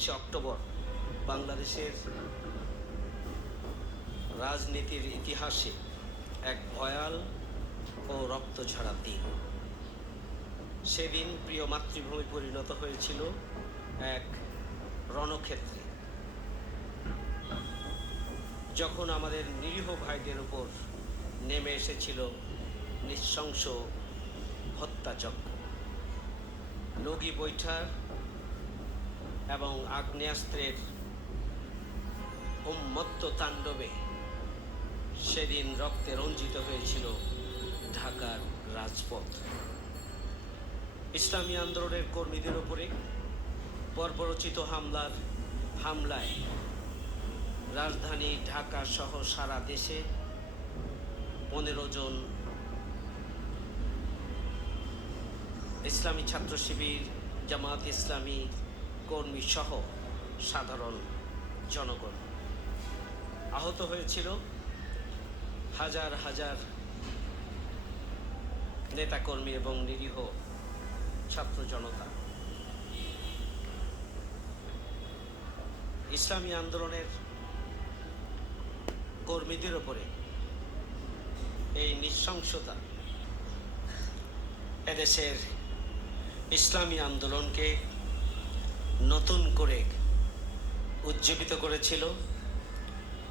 October বাংলাদেশের রাজনীতির ইতিহাসে এক ভয়াল ও রক্তঝরা দিন। সেদিন প্রিয় মাতৃভূমি পরিণত হয়েছিল এক রণক্ষেত্রে। যখন আমাদের নিরীহ ভাইদের উপর নেমে এসেছিল নৃশংস হত্যাযজ্ঞ। লগি বৈঠার এবং আগ্নেয়াস্ত্রের উন্মত্ত তাণ্ডবে সেদিন রক্তে রঞ্জিত হয়েছিল ঢাকার রাজপথ। ইসলামী আন্দোলনের কর্মীদের উপরে বর্বরচিত হামলার হামলায় রাজধানী ঢাকা সহ সারা দেশে পনেরো জন ইসলামী ছাত্র শিবির জামাত ইসলামী কর্মী সহ সাধারণ জনগণ। আহত হয়েছিল হাজার হাজার নেতাকর্মী এবং নিরীহ ছাত্র জনতা। ইসলামী আন্দোলনের কর্মীদের ওপরে এই নৃশংসতা এদেশের ইসলামী আন্দোলনকে নতুন করে উজ্জীবিত করেছিল,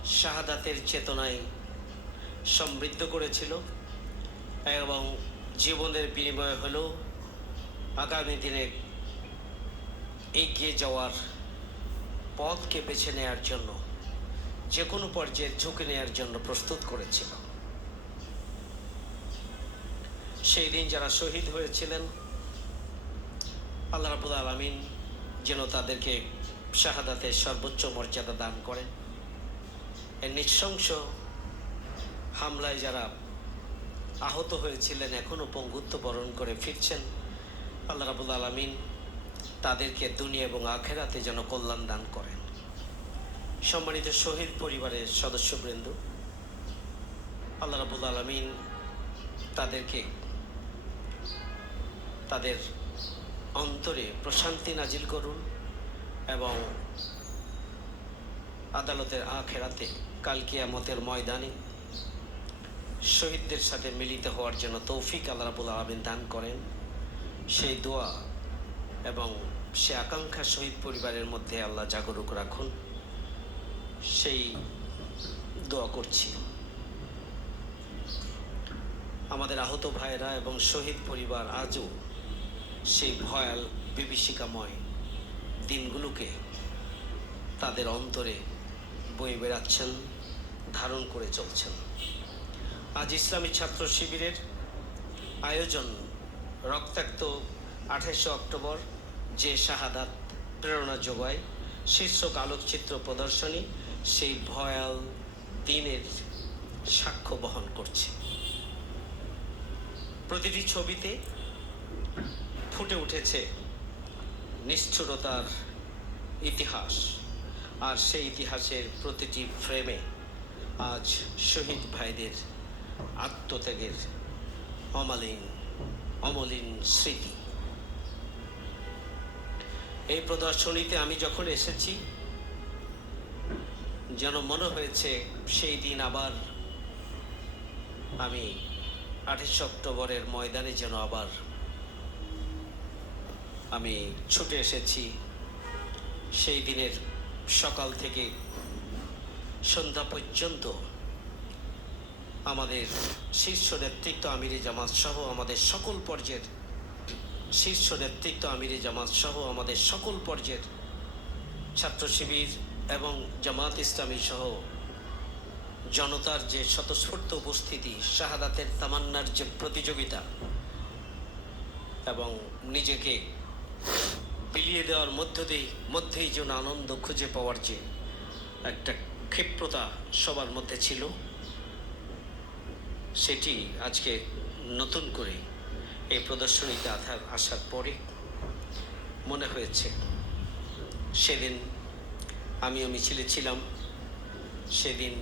শাহাদাতের চেতনায় সমৃদ্ধ করেছিল এবং জীবনের বিনিময় হলেও আগামী দিনে এগিয়ে যাওয়ার পথকে বেছে নেওয়ার জন্য যে কোনো পর্যায়ে ঝুঁকে নেওয়ার জন্য প্রস্তুত করেছিল। সেই দিন যারা শহীদ হয়েছিলেন, আল্লাহ রাবুল আলমিন যেন তাদেরকে শাহাদাতের সর্বোচ্চ মর্যাদা দান করেন। এই নৃশংস হামলায় যারা আহত হয়েছিলেন, এখনও পঙ্গুত্ব বরণ করে ফিরছেন, আল্লাহ রাবুল আলমিন তাদেরকে দুনিয়া এবং আখেরাতে যেন কল্যাণ দান করেন। সম্মানিত শহীদ পরিবারের সদস্যবৃন্দ, আল্লাহ রাবুল আলমিন তাদেরকে, তাদের অন্তরে প্রশান্তি নাজিল করুন এবং আদালতের আখেরাতে কাল কিয়ামতের ময়দানে শহীদদের সাথে মিলিত হওয়ার জন্য তৌফিক আল্লাহ রাবুল আলমিন দান করেন। সেই দোয়া এবং সে আকাঙ্ক্ষা শহীদ পরিবারের মধ্যে আল্লাহ জাগরুক রাখুন। সেই দোয়া করছি। আমাদের আহত ভাইয়েরা এবং শহীদ পরিবার আজও সেই ভয়াল বিভীষিকাময় দিনগুলোকে তাদের অন্তরে বয়ে বেড়াচ্ছেন, ধারণ করে চলছেন। আজ ইসলামী ছাত্র শিবিরের আয়োজন রক্তাক্ত আঠাশে অক্টোবর যে শাহাদাত প্রেরণা যোগায়, শীর্ষক আলোকচিত্র প্রদর্শনী সেই ভয়াল দিনের সাক্ষ্য বহন করছে। প্রতিটি ছবিতে ফুটে উঠেছে নিষ্ঠুরতার ইতিহাস। আর সেই ইতিহাসের প্রতিটি ফ্রেমে আজ শহীদ ভাইদের আত্মত্যাগের অমালিন, অমলিন স্মৃতি। এই প্রদর্শনীতে আমি যখন এসেছি, যেন মনে হয়েছে সেই দিন আবার আমি আঠাশ অক্টোবরের ময়দানে যেন আবার আমি ছুটে এসেছি সেই দিনের সকাল থেকে সন্ধ্যা পর্যন্ত। আমাদের শীর্ষ নেতৃত্ব আমিরি জামাত সহ আমাদের সকল পর্যায়ের শীর্ষ নেতৃত্ব আমিরি জামাত সহ আমাদের সকল পর্যায়ের ছাত্র শিবির এবং জামাত ইসলামী সহ জনতার যে স্বতঃস্ফূর্ত উপস্থিতি, শাহাদাতের তামান্নার যে প্রতিযোগিতা এবং নিজেকে বিলিয়ে দেওয়ার মধ্য দিয়ে মধ্যেই যেন আনন্দ খুঁজে পাওয়ার যে একটা ক্ষিপ্রতা সবার মধ্যে ছিল, সেটি আজকে নতুন করে এই প্রদর্শনীতে আধার আসার পরে মনে হয়েছে। সেদিন আমিও মিছিলে ছিলাম, সেদিন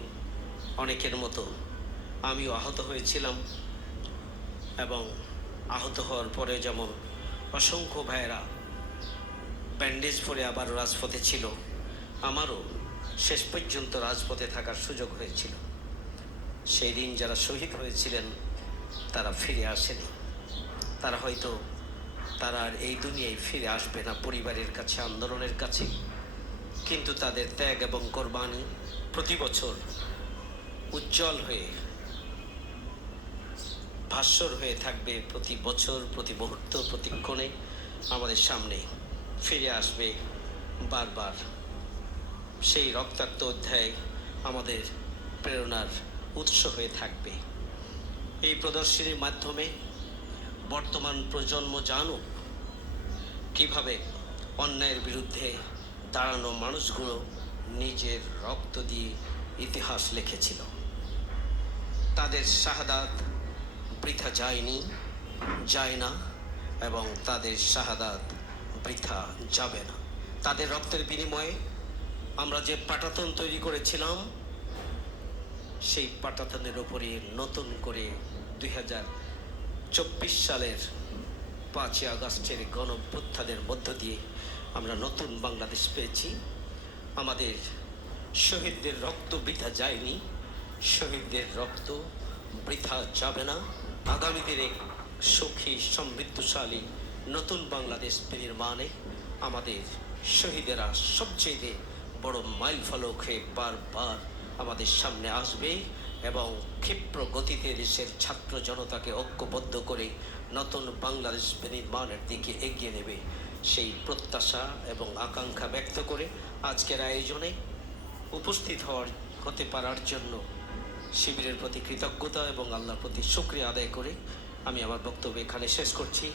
অনেকের মতো আমিও আহত হয়েছিলাম এবং আহত হওয়ার পরে যেমন অসংখ্য ভাইয়েরা ব্যান্ডেজ পরে আবার রাজপথে ছিল। আমারও শেষ পর্যন্ত রাজপথে থাকার সুযোগ হয়েছিল। সেই দিন যারা শহীদ হয়েছিলেন, তারা ফিরে আসেনি। তারা হয়তো, তারা আর এই দুনিয়ায় ফিরে আসবে না পরিবারের কাছে, আন্দোলনের কাছে। কিন্তু তাদের ত্যাগ এবং কোরবানি প্রতি বছর উজ্জ্বল হয়ে ভাস্বর হয়ে থাকবে প্রতি বছর, প্রতি মুহূর্ত প্রতিক্ষণে আমাদের সামনে। ফিরে আসবে বারবার। সেই রক্তাক্ত অধ্যায় আমাদের প্রেরণার উৎস হয়ে থাকবে। এই প্রদর্শনীর মাধ্যমে বর্তমান প্রজন্ম জানুক কীভাবে অন্যায়ের বিরুদ্ধে দাঁড়ানো মানুষগুলো নিজের রক্ত দিয়ে ইতিহাস লিখেছিল। তাদের শাহাদাত বৃথা যায়নি, যায় না এবং তাদের শাহাদাত বৃথা যাবে না। তাদের রক্তের বিনিময়ে আমরা যে পাটাতন তৈরি করেছিলাম, সেই পাটাতনের ওপরে নতুন করে দুই হাজার চব্বিশ সালের পাঁচই আগস্টের গণভ্যুত্থানের মধ্য দিয়ে আমরা নতুন বাংলাদেশ পেয়েছি। আমাদের শহীদদের রক্ত বৃথা যায়নি, শহীদদের রক্ত বৃথা যাবে না। আগামী দিনে সুখী, সমৃদ্ধশালী নতুন বাংলাদেশ নির্মাণে আমাদের শহীদেরা সবচেয়ে বড় মাইল ফলক হয়ে বারবার আমাদের সামনে আসবে এবং ক্ষিপ্র গতিতে দেশের ছাত্র জনতাকে ঐক্যবদ্ধ করে নতুন বাংলাদেশ নির্মাণের দিকে এগিয়ে নেবে সেই প্রত্যাশা এবং আকাঙ্ক্ষা ব্যক্ত করে আজকের আয়োজনে উপস্থিত হওয়ার হতে পারার জন্য শিবিরের প্রতি কৃতজ্ঞতা এবং আল্লাহর প্রতি শুক্রিয়া আদায় করে আমি আমার বক্তব্য এখানে শেষ করছি।